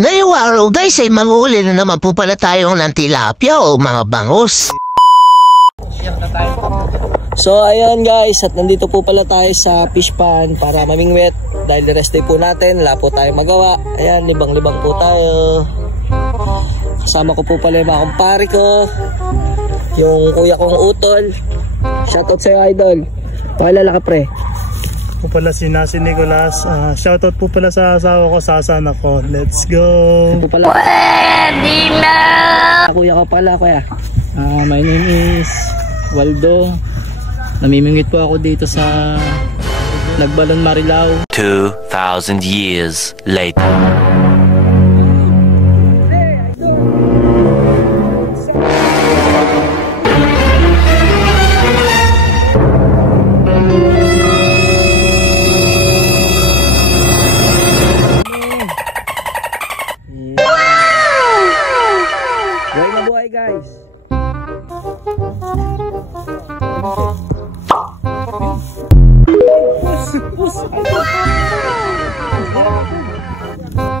Ngayong araw guys ay manguhuli na naman po pala tayo ng tilapia o mga bangus. So ayun guys, at nandito po pala tayo sa fish pond para mamingwit. Dahil rest day po natin, wala po tayong magawa. Ayan, libang-libang po tayo. Kasama ko po pala yung mga kumpare ko, yung kuya kong Utol. Shoutout sa'yo idol. Pakilala ka pre. Po pala si Nicolas. Shoutout po pala sa asawa ko, Sasan ako. Let's go! Po pala. Pwede na! Kuya ko pala, kuya. My name is Waldo. Namimingwit po ako dito sa Nagbalon, Marilao. 2,000 years later. Buhay na buhay guys.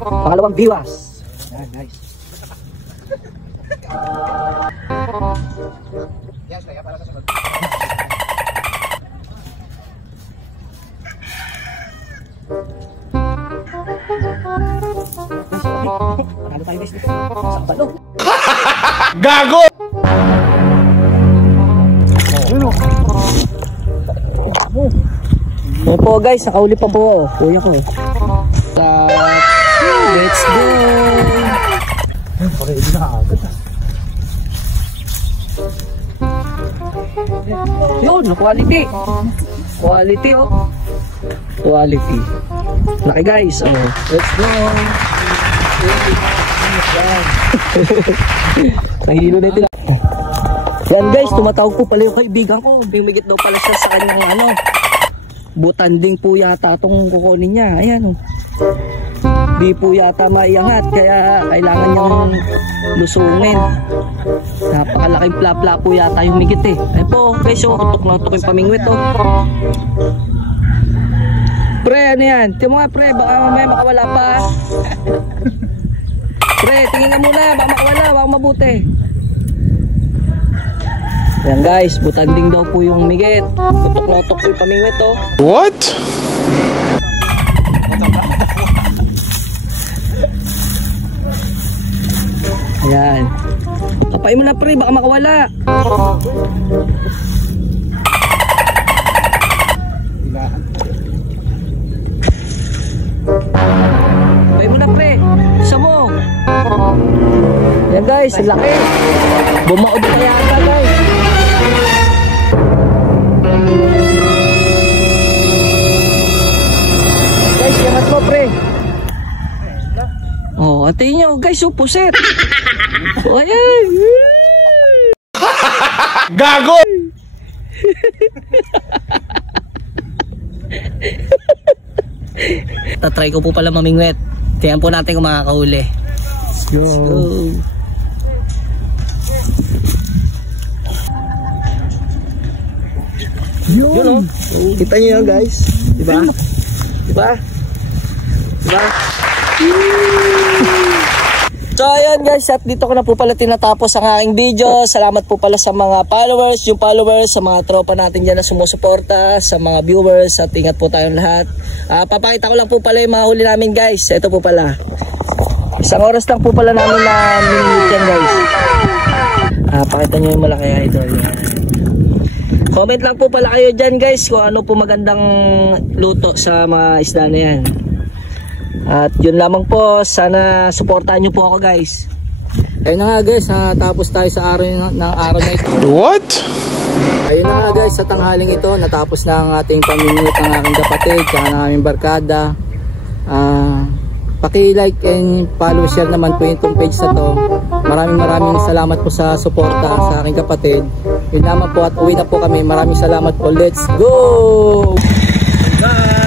Pangalawang biwas. Nice. Yes, kaya para sa sunod. Panalo tayo guys dito. Sa balo. Gago! Opo guys, nakauli pa po. Kuya ko. Let's go. Yun, quality. Quality oh. Quality. Laki guys. Oh, let's go. Nahilo na ito. Yan guys, tumatawag po pala yung kaibigan ko. Bimigit daw pala siya sa kanyang ano, butanding po yata itong kukunin niya. Ayan oh. Di po yata maiangat, kaya kailangan niyang lusungin. Napakalaking plapla po yata yung migit eh. Ay po guys, oh, tutok na tutok yung pamingwit oh. Pre, ano yan? Tingnan mo nga pre, baka mamaya makawala pa. Pre, tingin nga muna, baka makawala, baka mabuti. Yan guys, butanding daw po yung migit. Tutok na tutok yung pamingwit oh. What? Ayan. Kapain mo na pre, baka makawala. Kapain mo na pre. Isa mo. Ayan guys, ang laki. Bumaod na yata guys. Guys, yangat mo pre. Oh, atin nyo guys, oh, puset. Oh, ayan. Gago! Tatry ko po pala mamingwit. Tingnan po natin kung makakahuli. Let's go. Let's go. Yun oh. Kita nyo yan guys. Diba? Diba? Diba? So ayan guys, at dito ko na po pala tinatapos ang aking video. Salamat po pala sa mga followers, yung followers, sa mga tropa natin dyan na sumusuporta, sa mga viewers, at ingat po tayong lahat. Papakita ko lang po pala yung mga huli namin guys. Ito po pala, isang oras lang po pala namin na minute yan guys. Pakita nyo yung malaki idol. Comment lang po pala kayo dyan guys kung ano po magandang luto sa mga isda na yan. At yun lamang po, sana suportahan nyo po ako guys. Ayun na nga guys, natapos tayo sa araw na ito. What? Ayun na nga guys, sa tanghaling ito, natapos na ang ating pamimingwit ng aking kapatid, kaya ng aming barkada. Paki-like and follow, share naman po yung page na to. Maraming salamat po sa suporta sa aking kapatid. Yun lamang po at uwi na po kami. Maraming salamat po. Let's go! Bye!